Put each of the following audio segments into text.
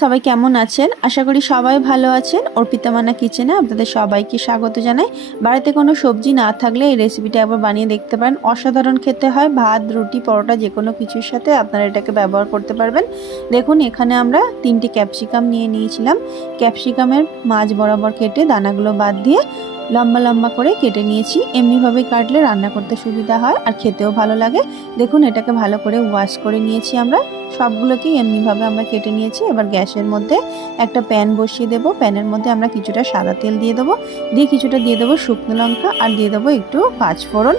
সবাই কেমন আছেন? আশা করি সবাই ভালো আছেন। অর্পিতা মান্না কিচেনে আপনাদের সবাইকে স্বাগত জানাই। বাড়িতে কোনো সবজি না থাকলে এই রেসিপিটা একবার বানিয়ে দেখতে পারেন। অসাধারণ খেতে হয়। ভাত, রুটি, পরোটা যেকোনো কিছুর সাথে আপনারা এটাকে ব্যবহার করতে পারবেন। দেখুন এখানে আমরা 3টি ক্যাপসিকাম নিয়ে নিয়েছিলাম। ক্যাপসিকামের মাঝ বরাবর কেটে দানাগুলো বাদ দিয়ে লম্বা লম্বা করে কেটে নিয়েছি। এমনিভাবে কাটলে রান্না করতে সুবিধা হয় আর খেতেও ভালো লাগে। দেখুন এটাকে ভালো করে ওয়াশ করে নিয়েছি আমরা। সবগুলোকেই এমনিভাবে আমরা কেটে নিয়েছি। এবার গ্যাসের মধ্যে একটা প্যান বসিয়ে দেব। প্যানের মধ্যে আমরা কিছুটা সাদা তেল দিয়ে দেবো, দিয়ে কিছুটা দিয়ে দেবো শুকনো লঙ্কা আর দিয়ে দেবো একটু পাঁচফোড়ন।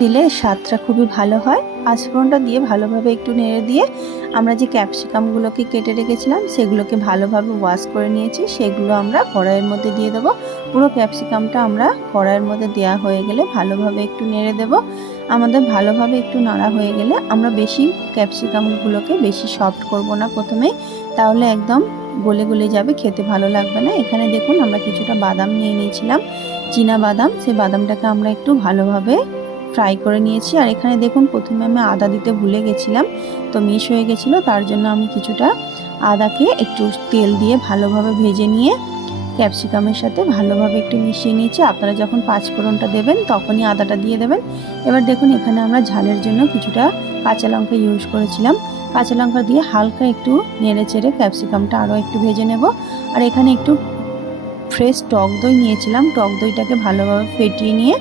দিলে স্বাদটা খুবই ভালো হয়। পাঁচফোড়নটা দিয়ে ভালোভাবে একটু নেড়ে দিয়ে আমরা যে ক্যাপসিকামগুলোকে কেটে রেখেছিলাম সেগুলোকে ভালোভাবে ওয়াশ করে নিয়েছি, সেগুলো আমরা কড়াইয়ের মধ্যে দিয়ে দেবো। পুরো ক্যাপসিকামটা আমরা কড়াইয়ের মধ্যে দেওয়া হয়ে গেলে ভালোভাবে একটু নেড়ে দেব। আমাদের ভালোভাবে একটু নাড়া হয়ে গেলে আমরা বেশি ক্যাপসিকামগুলোকে বেশি সফট করব না প্রথমেই, তাহলে একদম গলে গলে যাবে, খেতে ভালো লাগবে না। এখানে দেখুন আমরা কিছুটা বাদাম নিয়ে নিয়েছিলাম, চীনা বাদাম। সেই বাদামটাকে আমরা একটু ভালোভাবে ফ্রাই করে নিয়েছি। আর এখানে দেখুন প্রথমে আমি আদা দিতে ভুলে গেছিলাম, তো মিস হয়ে গেছিলো, তার জন্য আমি কিছুটা আদাকে একটু তেল দিয়ে ভালোভাবে ভেজে নিয়ে ক্যাপসিকামের সাথে ভালোভাবে একটু মিশিয়ে নিয়েছি। আপনারা যখন পাঁচফোড়নটা দেবেন তখনই আদাটা দিয়ে দেবেন। এবার দেখুন এখানে আমরা ঝালের জন্য কিছুটা কাঁচা লঙ্কা ইউজ করেছিলাম। কাঁচা লঙ্কা দিয়ে হালকা একটু নেড়ে চেড়ে ক্যাপসিকামটা আরও একটু ভেজে নেব। আর এখানে একটু ফ্রেশ টক দই নিয়েছিলাম। টক দইটাকে ভালোভাবে ফেটিয়ে নিয়ে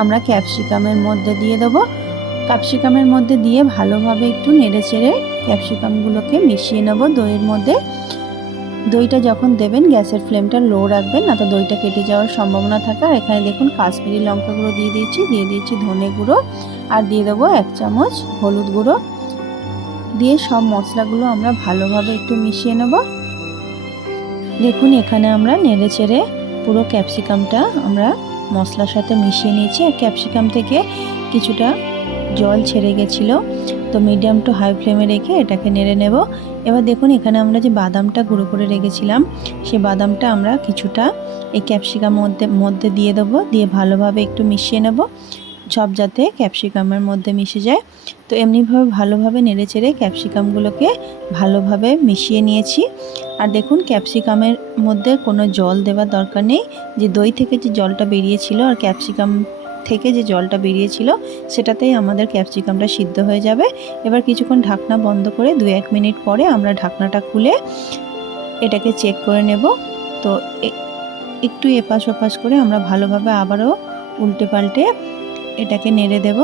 আমরা ক্যাপসিকামের মধ্যে দিয়ে দেবো। ক্যাপসিকামের মধ্যে দিয়ে ভালোভাবে একটু নেড়ে চেড়ে ক্যাপসিকামগুলোকে মিশিয়ে নেব দইয়ের মধ্যে। দইটা যখন দেবেন গ্যাসের ফ্লেমটা লো রাখবেন, না তো দইটা কেটে যাওয়ার সম্ভাবনা থাকে। আর এখানে দেখুন কাশ্মীরি লঙ্কা গুঁড়ো দিয়ে দিয়েছি ধনে গুঁড়ো, আর দিয়ে দেবো 1 চামচ হলুদ গুঁড়ো। দিয়ে সব মশলাগুলো আমরা ভালোভাবে একটু মিশিয়ে নেব। দেখুন এখানে আমরা নেড়ে চেড়ে পুরো ক্যাপসিকামটা আমরা মশলার সাথে মিশিয়ে নিয়েছি। আর ক্যাপসিকাম থেকে কিছুটা জল ছেড়ে গেছিলো, তো মিডিয়াম টু হাই ফ্লেমে রেখে এটাকে নেড়ে নেব। এবার দেখুন এখানে আমরা যে বাদামটা গুঁড়ো করে রেখেছিলাম সেই বাদামটা আমরা কিছুটা এই ক্যাপসিকাম মধ্যে দিয়ে দেবো, দিয়ে ভালোভাবে একটু মিশিয়ে নেব, সব যাতে ক্যাপসিকামের মধ্যে মিশে যায়। তো এমনিভাবে ভালোভাবে নেড়ে চেড়ে ক্যাপসিকামগুলোকে ভালোভাবে মিশিয়ে নিয়েছি। আর দেখুন ক্যাপসিকামের মধ্যে কোনো জল দেওয়ার দরকার নেই। যে দই থেকে যে জলটা বেরিয়েছিল আর ক্যাপসিকাম থেকে যে জলটা বেরিয়েছিল সেটাতেই আমাদের ক্যাপসিকামটা সিদ্ধ হয়ে যাবে। এবার কিছুক্ষণ ঢাকনা বন্ধ করে 2-1 মিনিট পরে আমরা ঢাকনাটা খুলে এটাকে চেক করে নেব। তো একটু এপাশ ওপাশ করে আমরা ভালোভাবে আবারও উল্টে পাল্টে এটাকে নেড়ে দেব।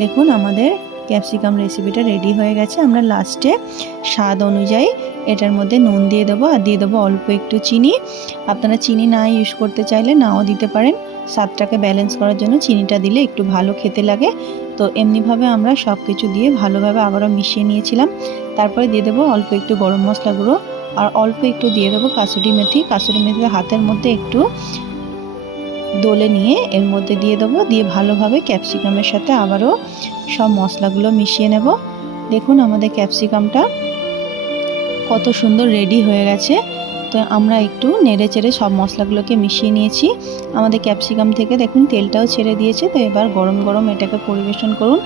দেখুন আমাদের ক্যাপসিকাম রেসিপিটা রেডি হয়ে গেছে। আমরা লাস্টে স্বাদ অনুযায়ী এটার মধ্যে নুন দিয়ে দেবো, আর দিয়ে দেবো অল্প একটু চিনি। আপনারা চিনি না ইউজ করতে চাইলে নাও দিতে পারেন। স্বাদটাকে ব্যালেন্স করার জন্য চিনিটা দিলে একটু ভালো খেতে লাগে। তো এমনিভাবে আমরা সব কিছু দিয়ে ভালোভাবে আবারও মিশিয়ে নিয়েছিলাম। তারপরে দিয়ে দেবো অল্প একটু গরম মশলা গুঁড়ো, আর অল্প একটু দিয়ে দেবো কাসুরি মেথি। কাসুরি মেথি হাতের মধ্যে একটু দোলে নিয়ে এর মধ্যে দিয়ে দেবো, দিয়ে ভালোভাবে ক্যাপসিকামের সাথে আবারও সব মশলাগুলো মিশিয়ে নেব। দেখুন আমাদের ক্যাপসিকামটা কত সুন্দর রেডি হয়ে গেছে। তো আমরা একটু নেড়ে চেড়ে সব মশলাগুলোকে মিশিয়ে নিয়েছি। আমাদের ক্যাপসিকাম থেকে দেখুন তেলটাও ছেড়ে দিয়েছে। তো এবার গরম গরম এটাকে পরিবেশন করুন।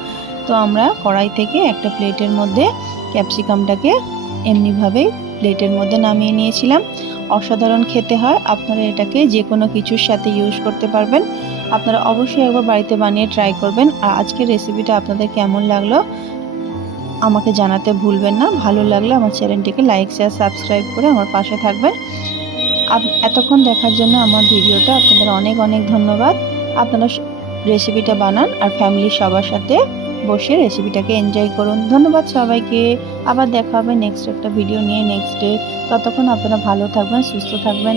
তো আমরা কড়াই থেকে একটা প্লেটের মধ্যে ক্যাপসিকামটাকে এমনিভাবে প্লেটের মধ্যে নামিয়ে নিয়েছিলাম। অসাধারণ খেতে হয়। আপনারা এটাকে যে কোনো কিছুর সাথে ইউজ করতে পারবেন। আপনারা অবশ্যই একবার বাড়িতে বানিয়ে ট্রাই করবেন। আর আজকের রেসিপিটা আপনাদের কেমন লাগলো আমাকে জানাতে ভুলবেন না। ভালো লাগলে আমার চ্যানেলটিকে লাইক, শেয়ার, সাবস্ক্রাইব করে আমার পাশে থাকবেন। এতক্ষণ দেখার জন্য আমার ভিডিওটা আপনাদের অনেক অনেক ধন্যবাদ। আপনারা রেসিপিটা বানান আর ফ্যামিলির সবার সাথে বসে রেসিপিটাকে এনজয় করুন। ধন্যবাদ সবাইকে। আবার দেখা হবে নেক্সট একটা ভিডিও নিয়ে নেক্সট ডে। ততক্ষণ আপনারা ভালো থাকবেন, সুস্থ থাকবেন।